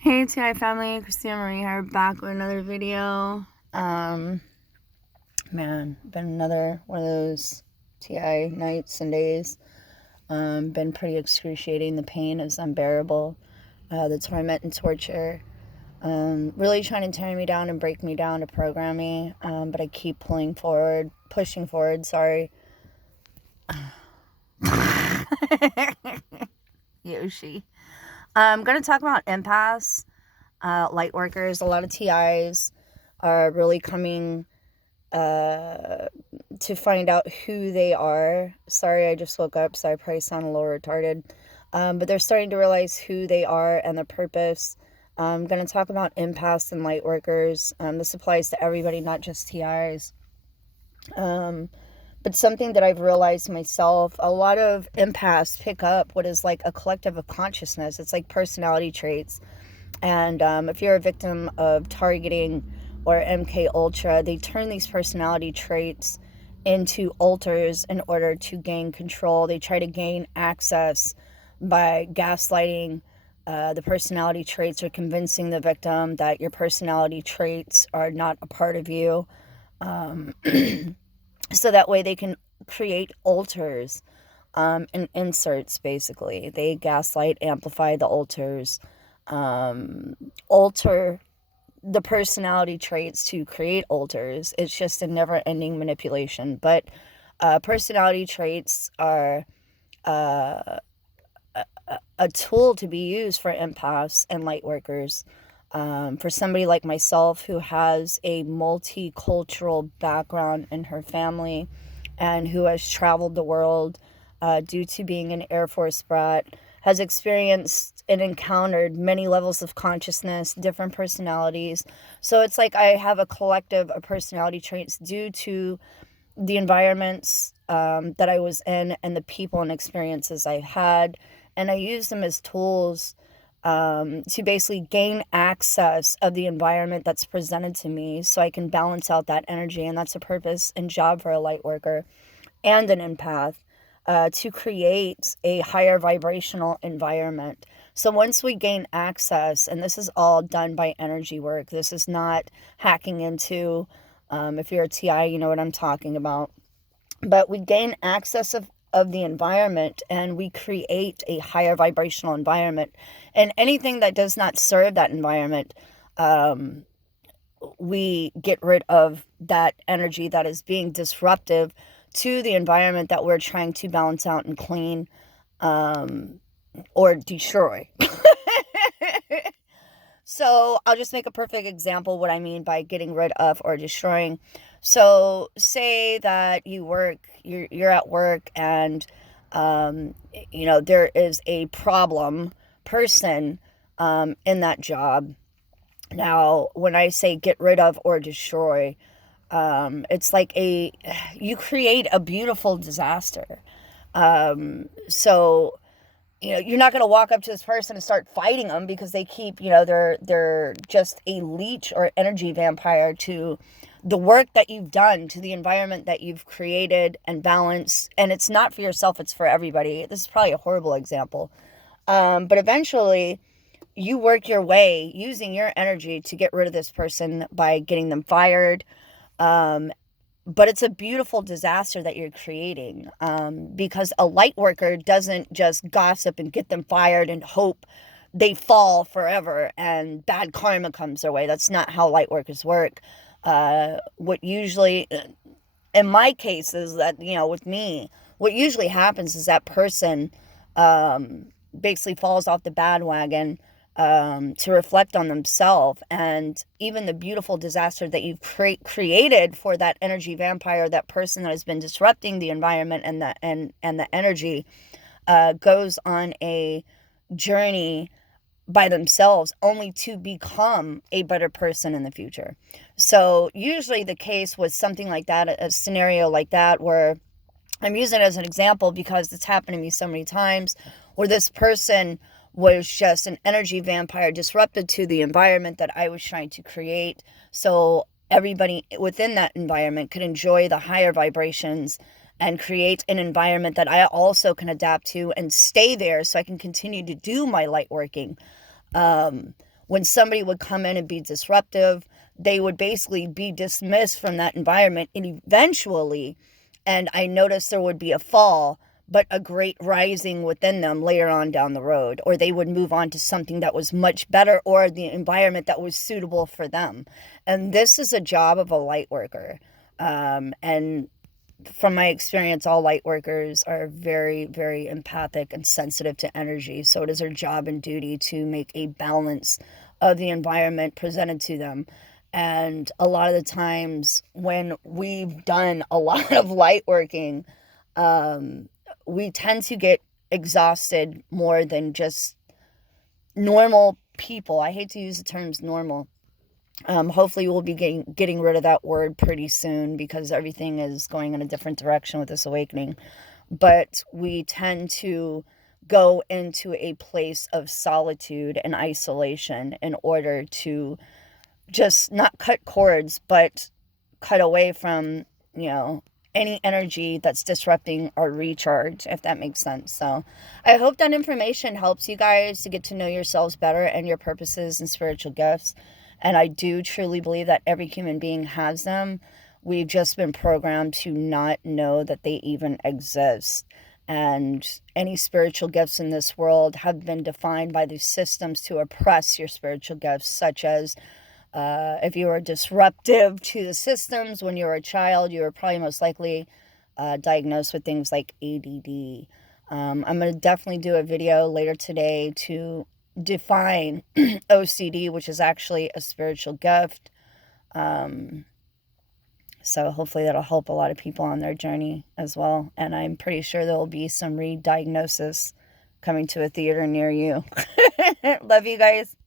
Hey TI family, Christina Marie here, back with another video. Been another one of those TI nights and days. Been pretty excruciating. The pain is unbearable. The torment and torture. Really trying to tear me down and break me down to program me. But I keep pushing forward, sorry. Yoshi. I'm going to talk about empaths, light workers. A lot of TIs are really coming to find out who they are. Sorry, I just woke up, so I probably sound a little retarded. But they're starting to realize who they are and their purpose. I'm going to talk about empaths and light workers. This applies to everybody, not just TIs. But something that I've realized myself, a lot of empaths pick up what is like a collective of consciousness. It's like personality traits. And if you're a victim of targeting or MK Ultra, they turn these personality traits into alters in order to gain control. They try to gain access by gaslighting the personality traits or convincing the victim that your personality traits are not a part of you. So that way they can create alters and inserts, basically. They gaslight, amplify the alters, alter the personality traits to create alters. It's just a never-ending manipulation. But personality traits are a tool to be used for empaths and light workers. For somebody like myself who has a multicultural background in her family and who has traveled the world due to being an Air Force brat, has experienced and encountered many levels of consciousness, different personalities. So it's like I have a collective of personality traits due to the environments that I was in and the people and experiences I had. And I use them as tools to basically gain access of the environment that's presented to me so I can balance out that energy. And that's a purpose and job for a light worker and an empath, to create a higher vibrational environment. So once we gain access, and this is all done by energy work, this is not hacking into, if you're a TI, you know what I'm talking about. But we gain access of the environment and we create a higher vibrational environment. And anything that does not serve that environment, we get rid of that energy that is being disruptive to the environment that we're trying to balance out and clean, or destroy. So I'll just make a perfect example what I mean by getting rid of or destroying. So say that you're at work and there is a problem person in that job. Now, when I say get rid of or destroy, it's like you create a beautiful disaster. So you're not going to walk up to this person and start fighting them because they keep, they're just a leech or energy vampire to the work that you've done, to the environment that you've created and balanced. And it's not for yourself, it's for everybody. This is probably a horrible example. But eventually you work your way using your energy to get rid of this person by getting them fired. But it's a beautiful disaster that you're creating, because a light worker doesn't just gossip and get them fired and hope they fall forever and bad karma comes their way. That's not how light workers work. What usually, in my case, is that, with me, what usually happens is that person basically falls off the bandwagon to reflect on themselves, and even the beautiful disaster that you've created for that energy vampire, that person that has been disrupting the environment and the energy, goes on a journey by themselves only to become a better person in the future. So usually the case with something like that, a scenario like that, where I'm using it as an example because it's happened to me so many times, where this person was just an energy vampire disrupted to the environment that I was trying to create, so everybody within that environment could enjoy the higher vibrations and create an environment that I also can adapt to and stay there so I can continue to do my light working. when somebody would come in and be disruptive, they would basically be dismissed from that environment, and eventually, and I noticed there would be a fall, but a great rising within them later on down the road, or they would move on to something that was much better, or the environment that was suitable for them. And this is a job of a light worker. And from my experience, all light workers are very, very empathic and sensitive to energy. So it is their job and duty to make a balance of the environment presented to them. And a lot of the times when we've done a lot of light working, we tend to get exhausted more than just normal people. I hate to use the terms normal. Hopefully we'll be getting rid of that word pretty soon, because everything is going in a different direction with this awakening. But we tend to go into a place of solitude and isolation in order to just not cut cords, but cut away from, any energy that's disrupting our recharge, if that makes sense. So I hope that information helps you guys to get to know yourselves better and your purposes and spiritual gifts. And I do truly believe that every human being has them. We've just been programmed to not know that they even exist. And any spiritual gifts in this world have been defined by these systems to oppress your spiritual gifts, such as if you were disruptive to the systems when you were a child, you were probably most likely diagnosed with things like ADD. I'm going to definitely do a video later today to define OCD, which is actually a spiritual gift. So hopefully that'll help a lot of people on their journey as well. And I'm pretty sure there will be some re-diagnosis coming to a theater near you. Love you guys.